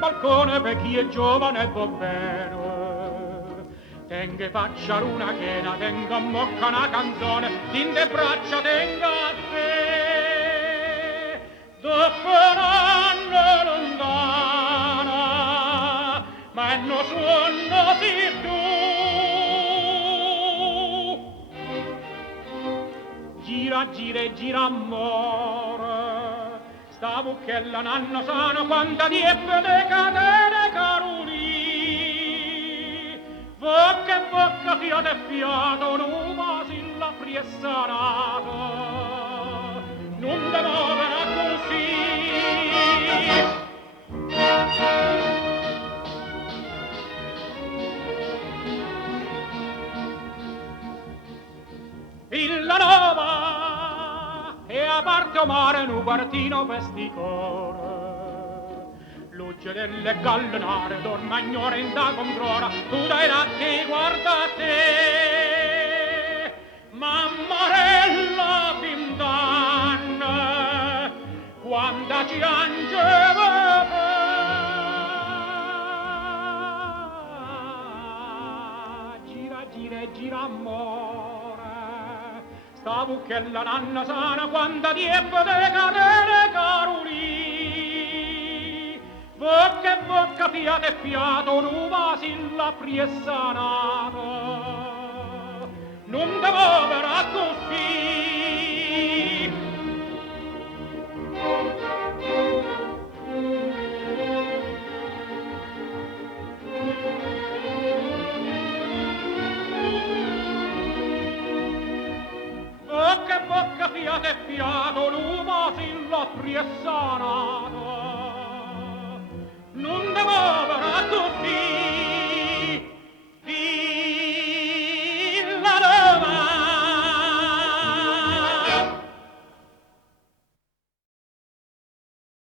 balcone per chi è giovane e va bene. Tenga faccia una chena, tenga a mocca una canzone, tinte braccia tenga a te. Dopo un anno lontana, ma non suono di tu. Gira, gira e gira amore, sta bucchella nanno sano, quanta dieppe le catene caruli. Bocca, fiato e fiato, nuova silla priessanato, non te muovere così. Villa Nova e a parte o mare un quartino pesticore. Luce delle gallinare, dormagnore in da controra, tu dai latti guarda te. Mammarella bimbanne, quando ci angeva gira, gira e gira amore, sta bucchella nanna sana, quando ti ebbe de cadere caruli. Bocca, fiato e fiato, nuova silla priessanato, non te muovere così. Bocca, fiato e fiato, nuova silla priessanato,